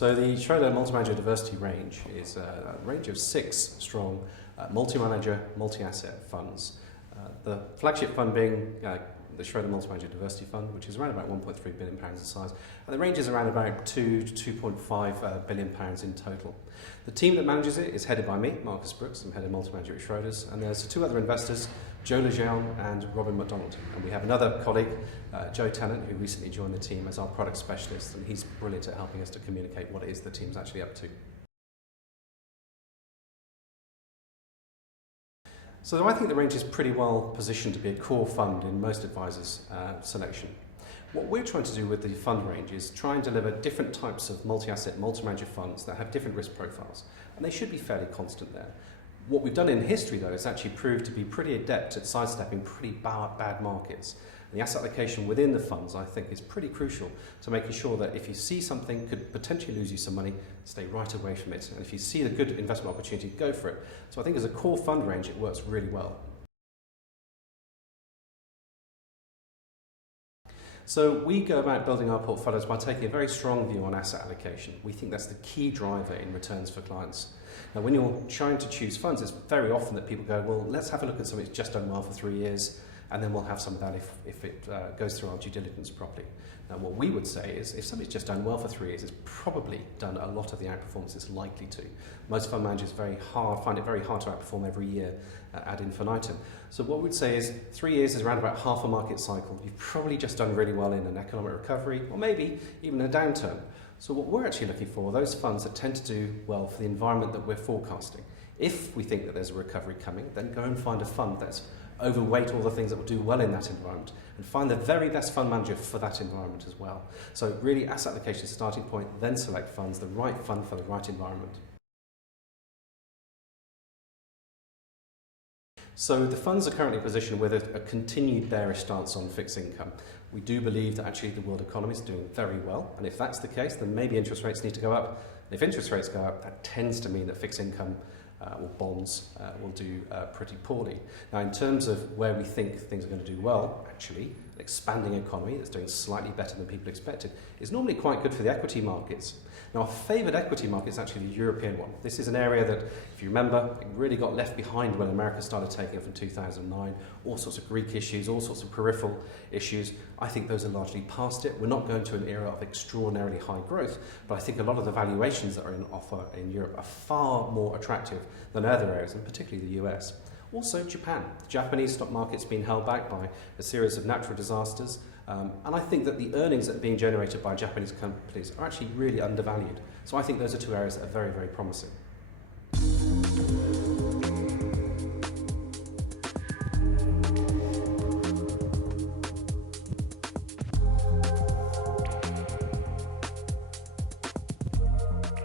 So the Schroder Multi-Manager Diversity range is a range of 6 strong multi-manager, multi-asset funds. The flagship fund being the Schroder Multi-Manager Diversity Fund, which is around about £1.3 billion in size, and the range is around about £2 to £2.5 billion in total. The team that manages it is headed by me, Marcus Brookes. I'm head of multi-manager at Schroders, and there's 2 other investors, Joe Lejeune and Robin McDonald. And we have another colleague, Joe Tennant, who recently joined the team as our product specialist, and he's brilliant at helping us to communicate what it is the team's actually up to. So I think the range is pretty well positioned to be a core fund in most advisors' selection. What we're trying to do with the fund range is try and deliver different types of multi-asset, multi-manager funds that have different risk profiles, and they should be fairly constant there. What we've done in history, though, is actually proved to be pretty adept at sidestepping pretty bad markets. And the asset allocation within the funds, I think, is pretty crucial to making sure that if you see something could potentially lose you some money, stay right away from it. And if you see a good investment opportunity, go for it. So I think as a core fund range, it works really well. So we go about building our portfolios by taking a very strong view on asset allocation. We think that's the key driver in returns for clients. Now, when you're trying to choose funds, it's very often that people go, well, let's have a look at something that's just done well for 3 years, and then we'll have some of that if it goes through our due diligence properly. Now, what we would say is if something's just done well for 3 years, it's probably done a lot of the outperformance it's likely to. Most fund managers find it very hard to outperform every year ad infinitum. So what we'd say is 3 years is around about half a market cycle. You've probably just done really well in an economic recovery, or maybe even a downturn. So what we're actually looking for are those funds that tend to do well for the environment that we're forecasting. If we think that there's a recovery coming, then go and find a fund that's overweight all the things that will do well in that environment, and find the very best fund manager for that environment as well. So really, asset allocation is the starting point, then select funds, the right fund for the right environment. So the funds are currently positioned with a continued bearish stance on fixed income. We do believe that actually the world economy is doing very well, and if that's the case, then maybe interest rates need to go up. And if interest rates go up, that tends to mean that fixed income or bonds will do pretty poorly. Now, in terms of where we think things are going to do well, actually, an expanding economy that's doing slightly better than people expected is normally quite good for the equity markets. Now, our favoured equity market is actually the European one. This is an area that, if you remember, it really got left behind when America started taking off in 2009. All sorts of Greek issues, all sorts of peripheral issues. I think those are largely past it. We're not going to an era of extraordinarily high growth, but I think a lot of the valuations that are in offer in Europe are far more attractive than other areas, and particularly the US. Also Japan. The Japanese stock market's been held back by a series of natural disasters, and I think that the earnings that are being generated by Japanese companies are actually really undervalued. So I think those are 2 areas that are very, very promising.